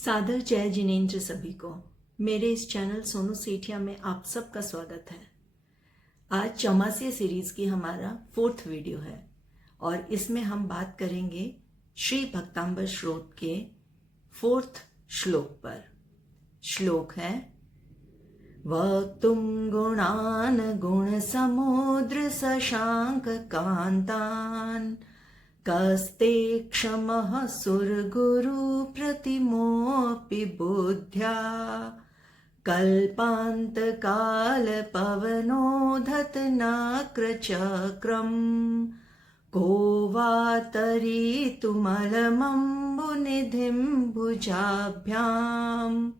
सादर जय जिनेंद्र सभी को। मेरे इस चैनल सोनू सेठिया में आप सबका स्वागत है। आज चौमासिया सीरीज की हमारा 4th वीडियो है और इसमें हम बात करेंगे श्री भक्तांबर श्रोत के 4th श्लोक पर। श्लोक है वक्तुम गुणान गुण समुद्र सशांक कांतान कस्ते क्षमः सुरगुरु प्रतिमोऽपि बुद्ध्या कल्पान्तकाल पवनोधत नक्रचक्रम् को वा तरीतुमलमम्बुनिधिं भुजाभ्याम्।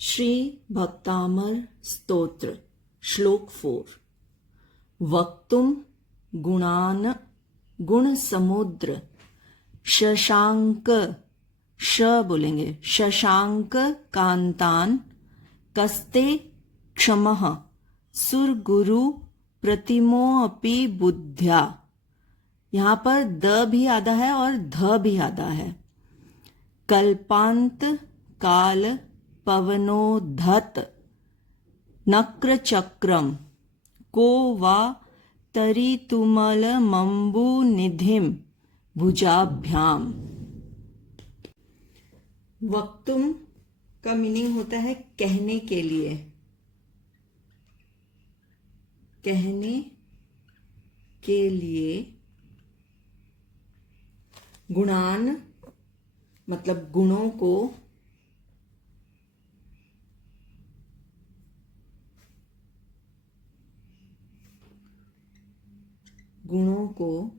श्री भक्तामर स्तोत्र श्लोक 4। वक्तुम गुणान गुण समुद्र शशांक श बोलेंगे शशांक कांतान कस्ते क्षमः सुरगुरु प्रतिमो अपि बुद्ध्या। यहाँ पर द भी आधा है और ध भी आधा है। कल्पांत काल पवनोधत नक्र चक्रम को वा तरीतुमल मम्बु निधिम भुजाभ्याम। वक्तुम का मीनिंग होता है कहने के लिए, कहने के लिए। गुणान मतलब गुणों को, गुणों को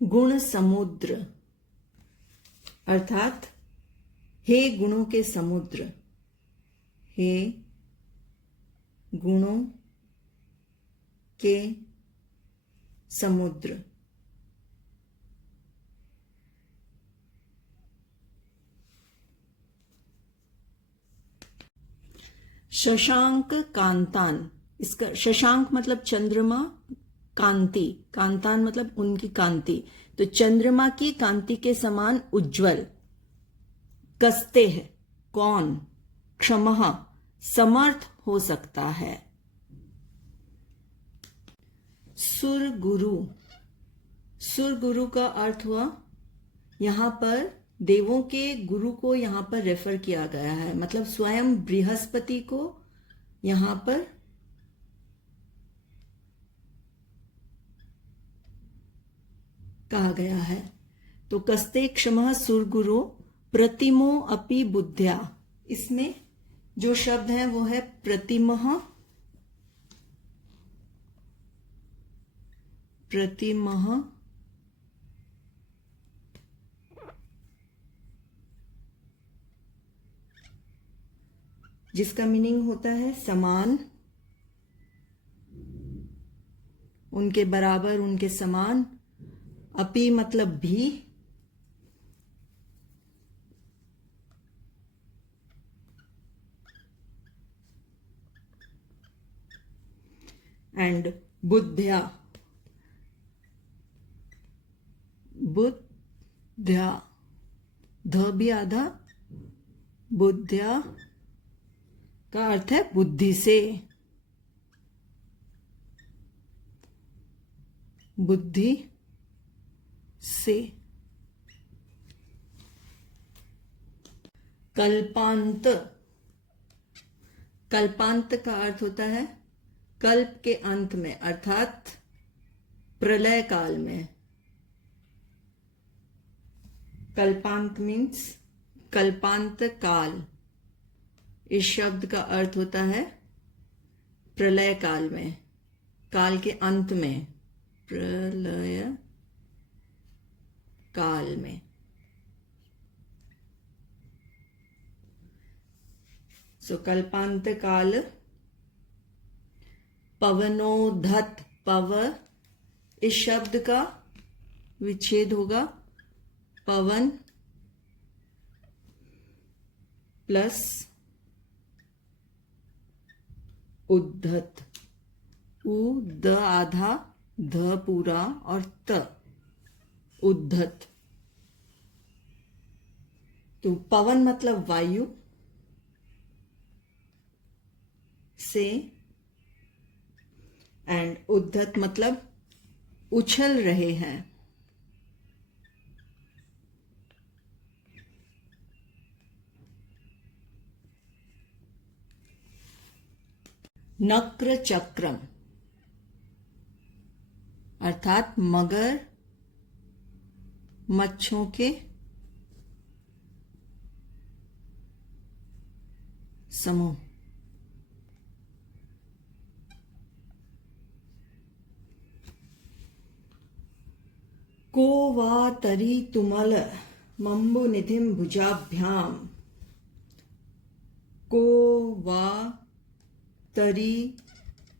गुण समुद्र अर्थात हे गुणों के समुद्र, हे गुणों के समुद्र। शशांक कांतान, इसका शशांक मतलब चंद्रमा, कांति, कांतान मतलब उनकी कांति, तो चंद्रमा की कांति के समान उज्जवल। कस्ते है कौन, क्षमः समर्थ हो सकता है। सुर गुरु, सुर गुरु का अर्थ हुआ यहां पर देवों के गुरु को यहां पर रेफर किया गया है, मतलब स्वयं बृहस्पति को यहां पर कहा गया है। तो कस्ते क्षमः सुरगुरु प्रतिमो अपि बुद्ध्या, इसमें जो शब्द है वो है प्रतिमः, प्रतिमः जिसका मीनिंग होता है समान, उनके बराबर, उनके समान। अपि मतलब भी, एंड बुद्ध्या, बुद्ध्या ध भी आधा, बुद्ध्या का अर्थ है बुद्धि से, बुद्धि से। कल्पांत, कल्पांत का अर्थ होता है कल्प के अंत में, अर्थात प्रलय काल में। कल्पांत मीन्स कल्पांत काल, इस शब्द का अर्थ होता है प्रलय काल में, काल के अंत में, प्रलय काल में। सो कल्पांत काल पवनोधत, पव इस शब्द का विच्छेद होगा, पवन प्लस उद्धत, उ द आधा ध पूरा और त, उद्धत। तो पवन मतलब वायु से, एंड उद्धत मतलब उछल रहे हैं। नक्र चक्रम अर्थात मगर मच्छों के समूह। को वा तरी तुमल मंबु निधिम भुजाभ्याम। को वा तरी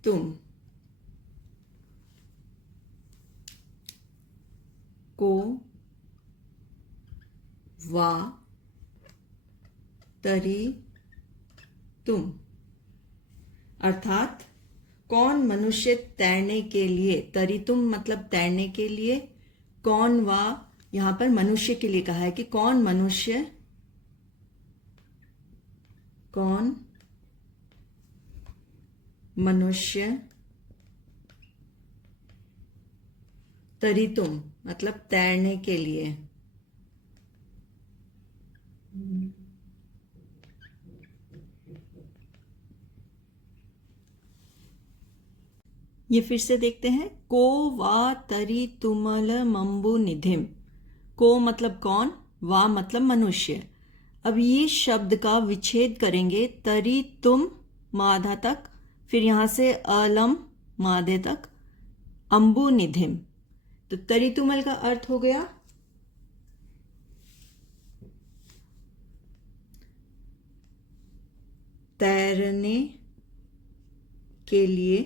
तुम, को वा तरी तुम अर्थात कौन मनुष्य तैरने के लिए, तरितुम मतलब तैरने के लिए, कौन वा यहां पर मनुष्य के लिए कहा है कि कौन मनुष्य, कौन मनुष्य तरितुम मतलब तैरने के लिए। ये फिर से देखते हैं। को वा तरी तुमल मंबु निधिम। को मतलब कौन, वा मतलब मनुष्य। अब ये शब्द का विच्छेद करेंगे, तरी तुम माधा तक, फिर यहां से अलम माधे तक, अंबु निधिम। तो तरी तुमल का अर्थ हो गया तैरने के लिए।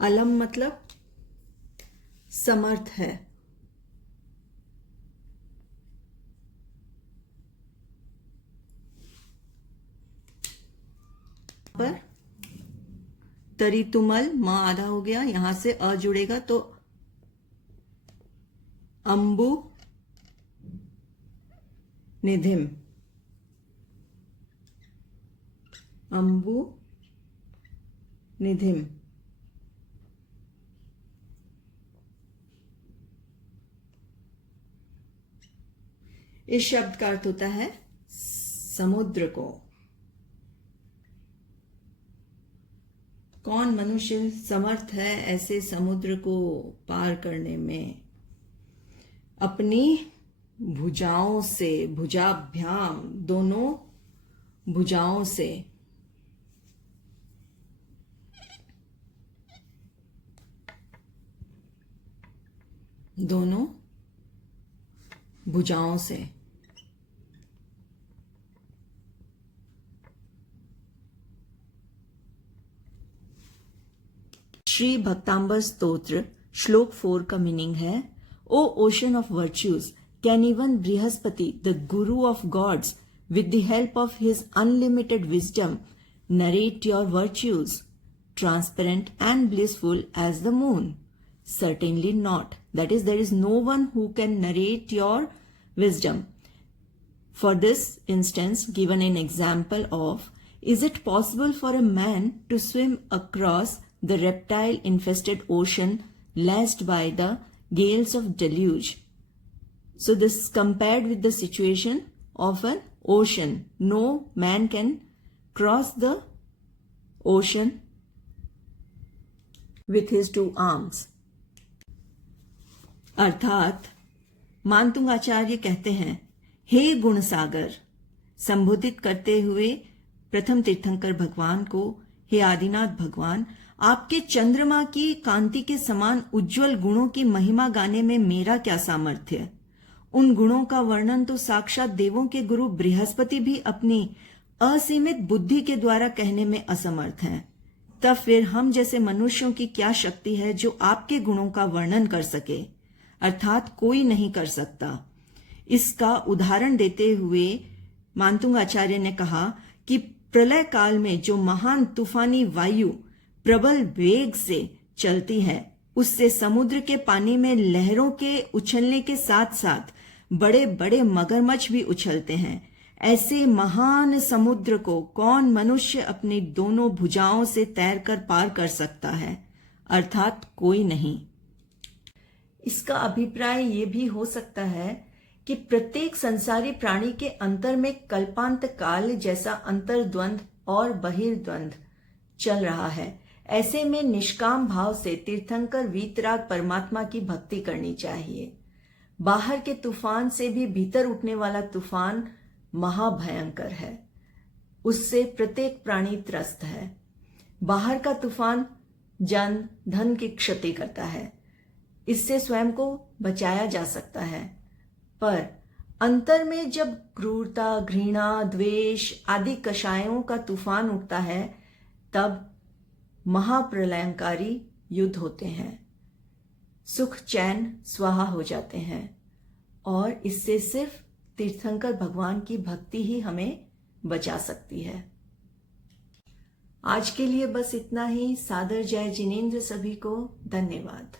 अलम मतलब समर्थ है। पर तरी तुमल मां आधा हो गया, यहां से अ जुड़ेगा तो अंबु निधिम, अंबु निधिम। इस शब्द का अर्थ होता है समुद्र को। कौन मनुष्य समर्थ है ऐसे समुद्र को पार करने में? अपनी भुजाओं से, भुजाभ्याम दोनों भुजाओं से, दोनों भुजाओं से। श्री भक्तांबर स्तोत्र श्लोक 4 का मीनिंग है, O ocean of virtues, can even Brihaspati the guru of gods with the help of his unlimited wisdom narrate your virtues, transparent and blissful as the moon? Certainly not. That is, there is no one who can narrate your wisdom. For this instance, given an example of, is it possible for a man to swim across the reptile-infested ocean lashed by the gales of deluge? So this is compared with the situation of an ocean. No man can cross the ocean with his 2 arms. अर्थात मानतुंग आचार्य कहते हैं, हे गुण सागर, संबोधित करते हुए प्रथम तीर्थंकर भगवान को, हे आदिनाथ भगवान, आपके चंद्रमा की कांति के समान उज्जवल गुणों की महिमा गाने में मेरा क्या सामर्थ्य? उन गुणों का वर्णन तो साक्षात देवों के गुरु बृहस्पति भी अपनी असीमित बुद्धि के द्वारा कहने में असमर्थ हैं। तब फिर हम जैसे मनुष्यों की क्या शक्ति है जो आपके गुणों का वर्णन कर सके? अर्थात कोई नहीं कर सकता। इसका उदाहरण देते हुए मानतुंग आचार्य ने कहा कि प्रलय काल में जो महान तूफानी वायु प्रबल वेग से चलती है, उससे समुद्र के पानी में लहरों के उछलने के साथ साथ बड़े बड़े मगरमच्छ भी उछलते हैं। ऐसे महान समुद्र को कौन मनुष्य अपनी दोनों भुजाओं से तैरकर पार कर सकता है? अर्थात कोई नहीं। इसका अभिप्राय ये भी हो सकता है कि प्रत्येक संसारी प्राणी के अंतर में कल्पांत काल जैसा अंतर्द्वंद और बहिर्द्वंद चल रहा है। ऐसे में निष्काम भाव से तीर्थंकर वीतराग परमात्मा की भक्ति करनी चाहिए। बाहर के तूफान से भी भीतर उठने वाला तूफान महाभयंकर है, उससे प्रत्येक प्राणी त्रस्त है। बाहर का तूफान जन धन की क्षति करता है, इससे स्वयं को बचाया जा सकता है, पर अंतर में जब क्रूरता, घृणा, द्वेष आदि कषायों का तूफान उठता है, तब महाप्रलयंकारी युद्ध होते हैं। सुख चैन स्वाहा हो जाते हैं और इससे सिर्फ तीर्थंकर भगवान की भक्ति ही हमें बचा सकती है। आज के लिए बस इतना ही। सादर जय जिनेंद्र सभी को। धन्यवाद।